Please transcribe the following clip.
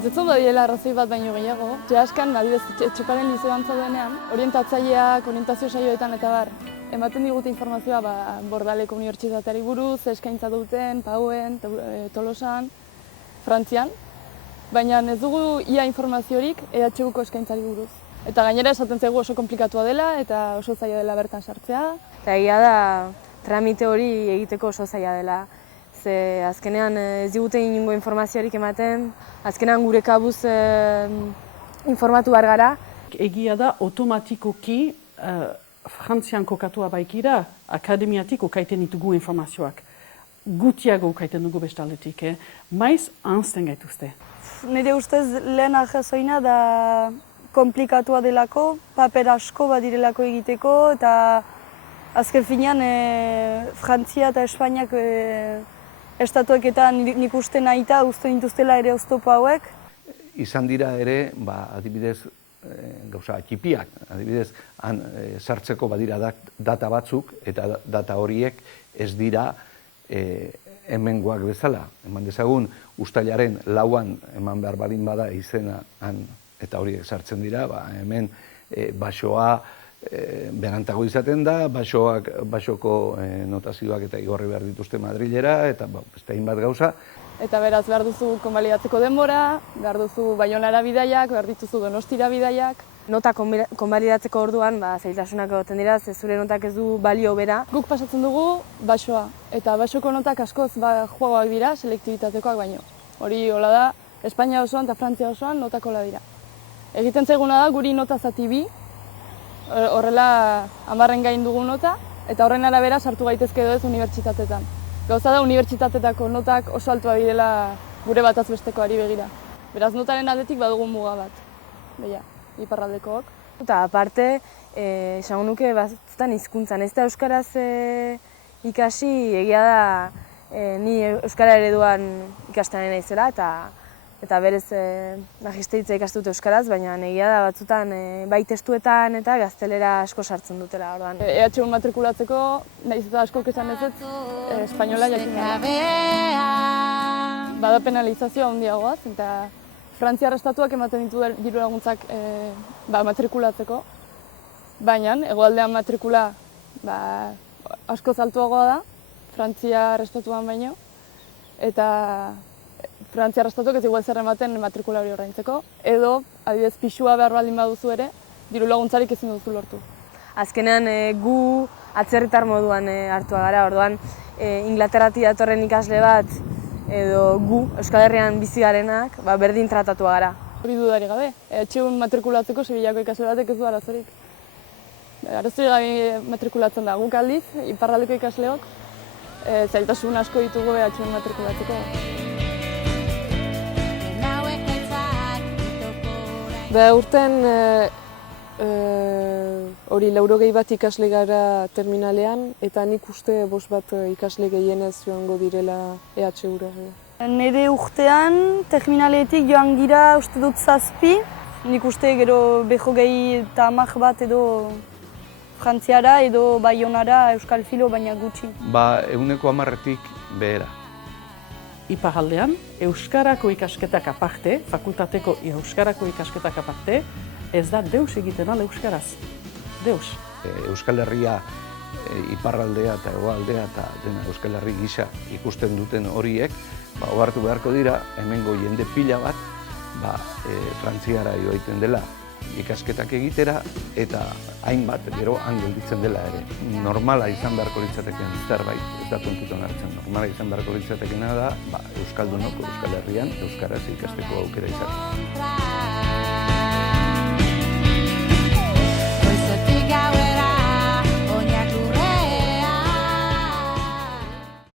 Pentsatzen badiela arrazoi bat baino gehiago. Askan, adibidez, Etxeparen lizeoan zaudenean, orientatzaileak, orientazio saioetan eta bar, ematen digute informazioa Bordaleko unibertsitateari buruz, eskaintza duten, Pauen, Tolosan, Frantzian, baina ez dugu ia informaziorik EHUko eskaintzari buruz. Eta gainera esaten zaigu oso komplikatua dela eta oso zaila dela bertan sartzea. Eta egia da tramite hori egiteko oso zaila dela. Ze azkenean ez digute inongo informaziorik ematen, azkenean gure kabuz informatu behar gara. Egia da automatikoki Frantzian kokatua baikira, akademiatik okaiten ditugu informazioak. Gutiago okaiten dugu bestaldetik, maiz ahazten gaituzte. Nire ustez lehen arrazoina da komplikatua delako, paper asko badirelako egiteko, eta azken finean Frantzia eta Espainiak estatuek eta nik uste nahita uzten dituztela ere oztopo hauek. Izan dira ere, adibidez, gauza txipiak, adibidez, sartzeko badira data batzuk, eta data horiek ez dira hemengoak bezala. Eman dezagun, uztailaren 4an eman behar balin bada izena eta horiek sartzen dira, hemen basoa berantago izaten da, basoko notazioak eta igorri behar dituzte Madrilera, eta beste hainbat gauza. Eta beraz, behar duzu konbalidatzeko denbora, behar duzu Baionara bidaiak, behar dituzu Donostira bidaiak. Nota konbalidatzeko orduan, zailtasunak egoten dira, ze zure notak ez du balio bera. Guk pasatzen dugu basoa, eta basoko notak askoz joagoak dira, selektibitatekoak baino. Hori hola da, Espainia osoan eta Frantzia osoan notak hola dira. Egiten zaiguna da, guri nota zati bi, horrela 10 gain dugu nota, eta horren arabera sartu gaitezke edo ez unibertsitatetan. Gauza da, unibertsitatetako notak oso altua direla gure bataz bestekoari begira. Beraz, notaren aldetik badugu muga bat, iparraldekoak. Eta aparte, esango nuke batzutan hizkuntzan, ez da euskaraz ikasi, egia da ni euskara ereduan ikasten naizela eta berez magisteritza ikastut euskaraz, baina egia da batzutan bai testuetan eta gaztelera asko sartzen dutela. EHU matrikulatzeko, nahiz eta asko esan ez espainola jakin gara. Bada penalizazioa handiagoaz, eta Frantziar estatuak ematen ditu diru laguntzak matrikulatzeko, baina hegoaldean matrikula asko altuagoa da, Frantziar estatuan baino, eta Frantziar estatuak ez igual zer ematen matrikula hori ordaintzeko, edo adibidez pixua behar baldin baduzu ere, diru laguntzarik ezin duzu lortu. Azkenean gu atzerritar moduan hartua gara, orduan Inglaterratik datorren ikasle bat, edo gu, Euskal Herrian bizi garenak, berdin tratatua gara. Hori dudari gabe, EHUn matrikulatzeko Sevillako ikasle batek ez du arazorik. Arazorik gabe matrikulatzen da, guk aldiz, iparraldeko ikasleok, zailtasun asko ditugu EHUn matrikulatzeko. Urten hori 80 bat ikasle gara terminalean, eta nik uste 5 bat ikasle gehienez joango direla EHUra. Nire urtean, terminaletik joan gira uste dut 7, nik uste gero 50 bat edo Frantziara edo Baionara Euskal Filo baina gutxi. 110-tik behera. Iparraldean, euskarako ikasketak aparte, fakultateko euskarako ikasketak aparte, ez da deus egiten ala euskaraz. Deus. Euskal Herria iparraldea eta hegoaldea eta dena Euskal Herri gisa ikusten duten horiek, ohartu beharko dira, hemengo jende pila bat, Frantziara joaiten dela ikasketak egitera, eta hainbat gero han gelditzen dela ere. Normala izan beharko litzateken zerbait, ez da kontutan hartzen. Normala izan beharko litzatekena da, Euskaldunok Euskal Herrian euskaraz ikasteko aukera izatea.